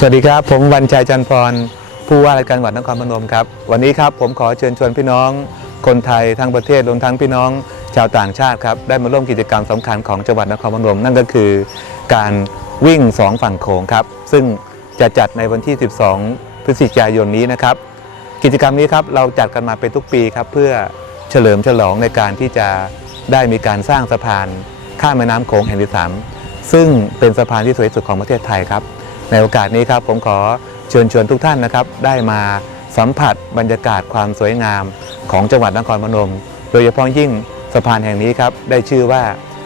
สวัสดีครับ ผมวันชัยจันพร ผู้ว่าราชการจังหวัดนครพนมครับ วันนี้ครับผมขอเชิญชวนพี่น้อง คนไทยทั้งประเทศรวมทั้งพี่น้องชาวต่างชาติครับได้มาร่วมกิจกรรมสำคัญของจังหวัดนครพนม นั่นก็คือการวิ่งสองฝั่งโขงครับ ซึ่งจะจัดในวันที่ 12 พฤศจิกายนนี้นะครับ กิจกรรมนี้ครับเราจัดกันมาเป็นทุกปีครับเพื่อเฉลิมฉลองในการที่จะได้มีการสร้างสะพานข้ามแม่น้ำโขงแห่งที่สามซึ่งเป็นสะพานที่สวยที่สุดของประเทศไทยครับ ในโอกาสนี้ครับผมขอเชิญชวนทุกท่านนะครับ ได้มาสัมผัสบรรยากาศความสวยงามของจังหวัดนครพนม โดยเฉพาะยิ่งสะพานแห่งนี้ครับได้ชื่อว่า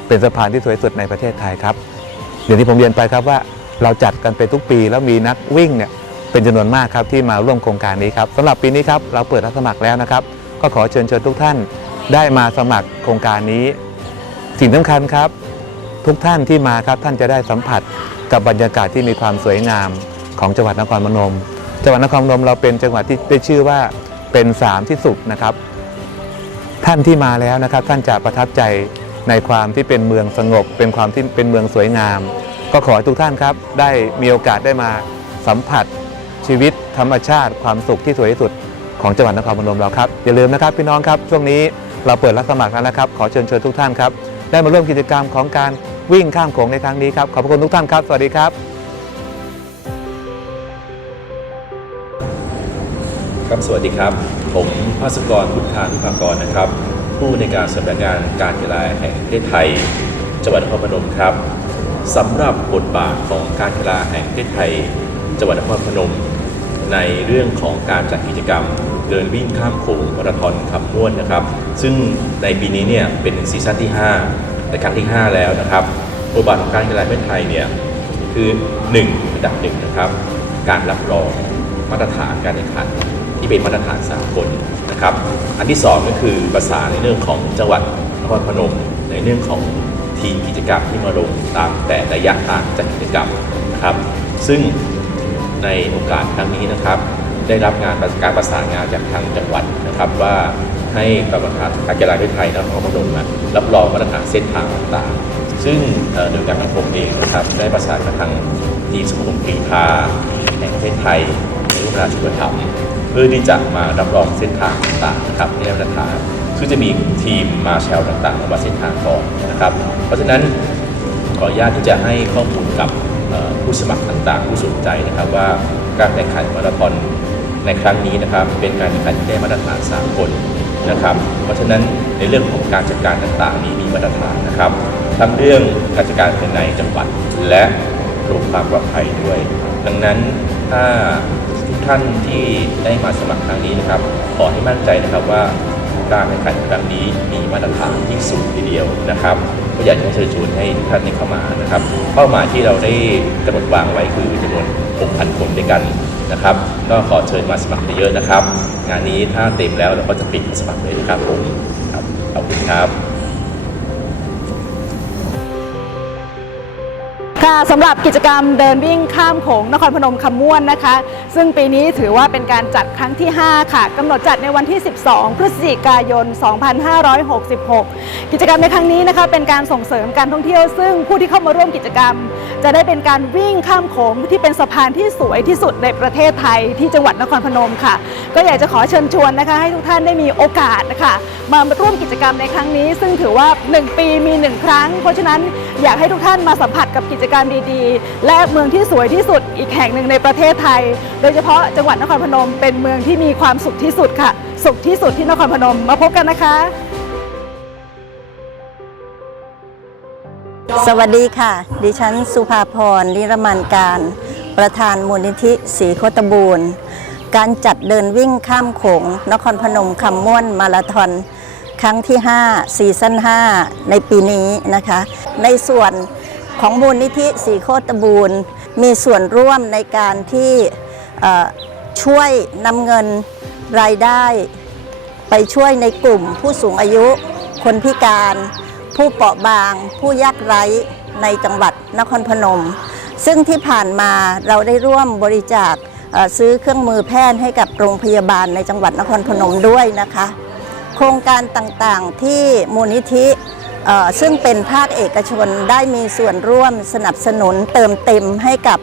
เป็นสะพานที่สวยสุดในประเทศไทยครับอย่างที่ผมเรียนไปครับว่าเราจัดกันเป็นทุกปีแล้วมีนักวิ่งเนี่ยเป็นจำนวนมากครับที่มาร่วมโครงการนี้ครับสำหรับปีนี้ครับเราเปิดรับสมัครแล้วนะครับ ก็ขอเชิญชวนทุกท่านได้มาสมัครโครงการนี้ สิ่งสำคัญครับ ทุกท่านที่มาครับท่านจะได้สัมผัส กับบรรยากาศที่มีความสวยงามของจังหวัดนครพนม จังหวัดนครพนมเราเป็นจังหวัดที่ได้ชื่อว่าเป็นสามที่สุดนะครับ ท่านที่มาแล้วนะครับ ท่านจะประทับใจในความที่เป็นเมืองสงบ เป็นความที่เป็นเมืองสวยงาม ก็ขอให้ทุกท่านครับ ได้มีโอกาสได้มาสัมผัสชีวิตธรรมชาติ ความสุขที่สวยที่สุดของจังหวัดนครพนมเราครับอย่าลืมนะครับพี่น้องครับช่วงนี้เราเปิดรับสมัครแล้วนะครับ ขอเชิญชวนทุกท่านครับ ได้มาร่วมกิจกรรมของการ วิ่งข้ามโขงในครั้งนี้ครับ ขอบคุณทุกท่านครับ สวัสดีครับ ครับสวัสดีครับ ผมภาสกรพุทธานุภากรนะครับ ผู้ในการสำนักงานการกีฬาแห่งประเทศไทย จังหวัดนครพนมครับสำหรับบทบาทของการกีฬาแห่งประเทศไทย จังหวัดนครพนม ในเรื่องของการจัดกิจกรรมเดินวิ่งข้ามโขงมาราธอนคำม่วนนะครับ ซึ่งในปีนี้เนี่ยเป็นซีซั่นที่ 5 ในครั้งที่ 5 แล้วนะครับบทบาทของการกีฬาแห่งประเทศไทยเนี่ยคือ1อันดับหนึ่งนะครับ การรับรองมาตรฐานการแข่งขันที่เป็นมาตรฐานสากลนะครับ อันที่สองก็คือประสานในเรื่องของจังหวัดนครพนมในเรื่องของทีมกิจกรรมที่มาลงตามแต่ระยะทางจัดกิจกรรมนะครับ ซึ่งในโอกาสครั้งนี้นะครับ ได้รับงานการประสานงานจากทางจังหวัดนะครับว่า ให้กรรมการการกีฬาประเทศไทยนะครพนมนะรับรองมาตรฐานเส้นทางต่างๆ ซึ่งโดยการสังคมเองนะครับได้ประสานกับทางทีมสมาคมกรีฑาแห่งประเทศไทยในรูปราชอุปถัมภ์เพื่อที่จะมารับรองเส้นทางต่างๆนะครับที่ได้มาตรฐานซึ่งจะมีทีมมาแชลต่างๆมาวัดเส้นทางก่อนนะครับ เพราะฉะนั้นขออนุญาตที่จะให้ข้อมูลกับผู้สมัครต่างๆ ผู้สนใจนะครับว่าการแข่งขันมาราธอนในครั้งนี้นะครับเป็นการแข่งขันที่ได้มาตรฐานสากล นะครับ เพราะฉะนั้นในเรื่องของการจัดการต่างๆ นี้มีมาตรฐานนะครับ ทั้งเรื่องการจัดการภายในจังหวัด และระบบความปลอดภัยด้วย ดังนั้นถ้าทุกท่านที่ได้มาสมัครครั้งนี้นะครับ ขอให้มั่นใจนะครับว่าการแข่งขันครั้งนี้มีมาตรฐานที่สูงทีเดียวนะครับก็อยากจะเชิญชวนให้ทุกท่านได้เข้ามานะครับ เป้าหมายที่เราได้กำหนดวางไว้คือจำนวน 6,000 คนด้วยกัน นะครับ ก็ขอเชิญมาสมัครเยอะๆนะครับ งานนี้ถ้าเต็มแล้วเราก็จะปิดสมัครเลยนะครับผมครับขอบคุณครับค่ะสำหรับกิจกรรมเดินวิ่งข้ามโขงนครพนมคำม่วนนะคะ ซึ่งปีนี้ถือว่าเป็นการจัดครั้งที่ 5 ค่ะกำหนดจัดในวันที่ 12 พฤศจิกายน 2566 กิจกรรมในครั้งนี้นะคะ เป็นการส่งเสริมการท่องเที่ยว ซึ่งผู้ที่เข้ามาร่วมกิจกรรม จะได้เป็นการวิ่งข้ามโขงที่เป็นสะพานที่สวยที่สุดในประเทศไทยที่จังหวัดนครพนมค่ะ ก็อยากจะขอเชิญชวนนะคะ ให้ทุกท่านได้มีโอกาสนะคะมาร่วมกิจกรรมในครั้งนี้ ซึ่งถือว่า 1 ปีมี 1 ครั้ง เพราะฉะนั้นอยากให้ทุกท่านมาสัมผัสกับกิจกรรมดีๆ และเมืองที่สวยที่สุดอีกแห่งหนึ่งในประเทศไทย โดยเฉพาะจังหวัดนครพนมเป็นเมืองที่มีความสุขที่สุดค่ะ สุขที่สุดที่นครพนมมาพบกันนะคะ สวัสดีค่ะ ดิฉันสุภาพรนิรมันการ ประธานมูลนิธิศรีโคตบูรณ์ การจัดเดินวิ่งข้ามโขง นครพนมคำม่วนมาราธอนครั้งที่ 5 ซีซั่น 5 ในปีนี้นะคะ ในส่วนของมูลนิธิศรีโคตบูรณ์ มีส่วนร่วมในการที่ช่วยนำเงินรายได้ ไปช่วยในกลุ่มผู้สูงอายุคนพิการ ผู้เปราะบาง ผู้ยากไร้ในจังหวัดนครพนม ซึ่งที่ผ่านมาเราได้ร่วมบริจาคซื้อเครื่องมือแพทย์ให้กับโรงพยาบาลในจังหวัดนครพนมด้วยนะคะ โครงการต่างๆที่มูลนิธิซึ่งเป็นภาคเอกชนได้มีส่วนร่วมสนับสนุนเติมเต็มให้กับ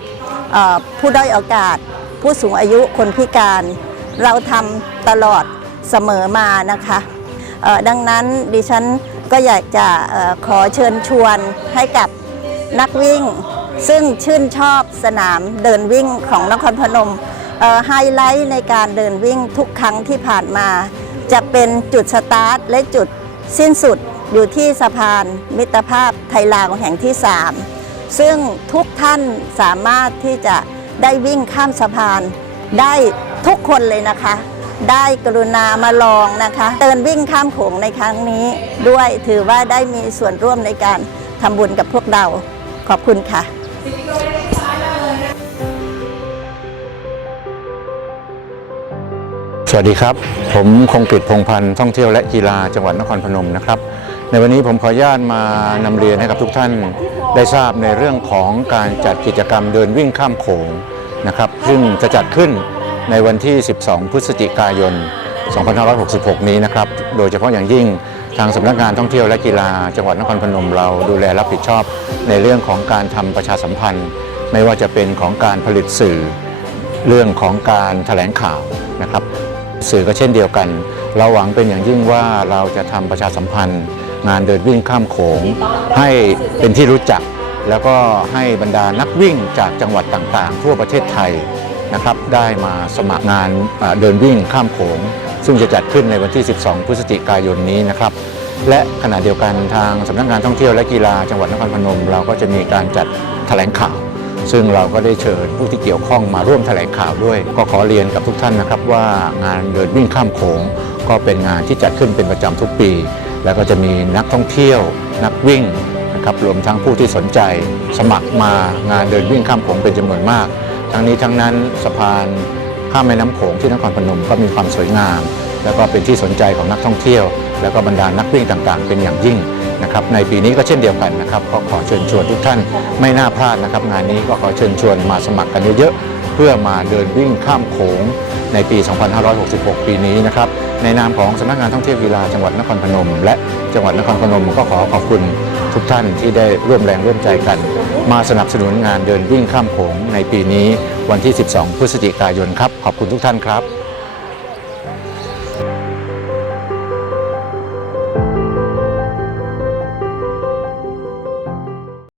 ผู้ด้อยโอกาส ผู้สูงอายุคนพิการ เราทำตลอดเสมอมานะคะดังนั้นดิฉัน ก็อยากจะออขอเชิญชวนให้กับนักวิ่ง ซึ่งชื่นชอบสนามเดินวิ่งของนครพนมไฮไลท์ในการเดินวิ่งทุกครั้งที่ผ่านมา จะเป็นจุดสตาร์ทและจุดสิ้นสุดอยู่ที่สะพานมิตรภาพไทยลาวแห่งที่ 3 ซึ่งทุกท่านสามารถที่จะได้วิ่งข้ามสะพานได้ทุกคนเลยนะคะ ได้กรุณามาลองนะคะเดินวิ่งข้ามโขงในครั้งนี้ ด้วยถือว่าได้มีส่วนร่วมในการทำบุญกับพวกเรา ขอบคุณค่ะสวัสดีครับ ผมคงกฤษพงพันธ์ท่องเที่ยวและกีฬาจังหวัดนครพนมนะครับ ในวันนี้ผมขออนุญาตมานำเรียนให้กับทุกท่านได้ทราบในเรื่องของการจัดกิจกรรมเดินวิ่งข้ามโขงนะครับ ซึ่งจะจัดขึ้น ในวันที่ 12 พฤศจิกายน 2566 นี้นะครับ โดยเฉพาะอย่างยิ่งทางสำนักงานท่องเที่ยวและกีฬา จังหวัดนครพนมเราดูแลรับผิดชอบในเรื่องของการทำประชาสัมพันธ์ ไม่ว่าจะเป็นของการผลิตสื่อ เรื่องของการแถลงข่าวนะครับ สื่อก็เช่นเดียวกัน เราหวังเป็นอย่างยิ่งว่าเราจะทำประชาสัมพันธ์ งานเดินวิ่งข้ามโขง ให้เป็นที่รู้จัก แล้วก็ให้บรรดานักวิ่งจากจังหวัดต่างๆ ทั่วประเทศไทย นะครับได้มาสมัครงานเดินวิ่งข้ามโขง ซึ่งจะจัดขึ้นในวันที่ 12 พฤศจิกายนนี้นะครับและขณะเดียวกันทางสำนักงานท่องเที่ยวและกีฬาจังหวัดนครพนม เราก็จะมีการจัดแถลงข่าว ซึ่งเราก็ได้เชิญผู้ที่เกี่ยวข้องมาร่วมแถลงข่าวด้วย ก็ขอเรียนกับทุกท่านนะครับว่างานเดินวิ่งข้ามโขง ก็เป็นงานที่จัดขึ้นเป็นประจำทุกปี แล้วก็จะมีนักท่องเที่ยว นักวิ่งนะครับรวมทั้งผู้ที่สนใจ สมัครมางานเดินวิ่งข้ามโขงเป็นจำนวนมาก ทั้งนี้ทั้งนั้นสะพานข้ามแม่น้ำโขงที่นครพนมก็มีความสวยงาม แล้วก็เป็นที่สนใจของนักท่องเที่ยว แล้วก็บรรดานักวิ่งต่างๆ เป็นอย่างยิ่งนะครับในปีนี้ก็เช่นเดียวกันนะครับก็ขอเชิญชวนทุกท่านไม่น่าพลาดนะครับ งานนี้ก็ขอเชิญชวนมาสมัครกันเยอะๆเพื่อมาเดินวิ่งข้ามโขงในปี 2566 ปีนี้นะครับในนามของสำนักงานท่องเที่ยวกีฬาจังหวัดนครพนม และจังหวัดนครพนมก็ขอขอบคุณทุกท่านที่ได้ร่วมแรงร่วมใจกัน มาสนับสนุนงานเดินวิ่งข้ามโขงในปีนี้วันที่ 12 พฤศจิกายนครับ ขอบคุณทุกท่านครับ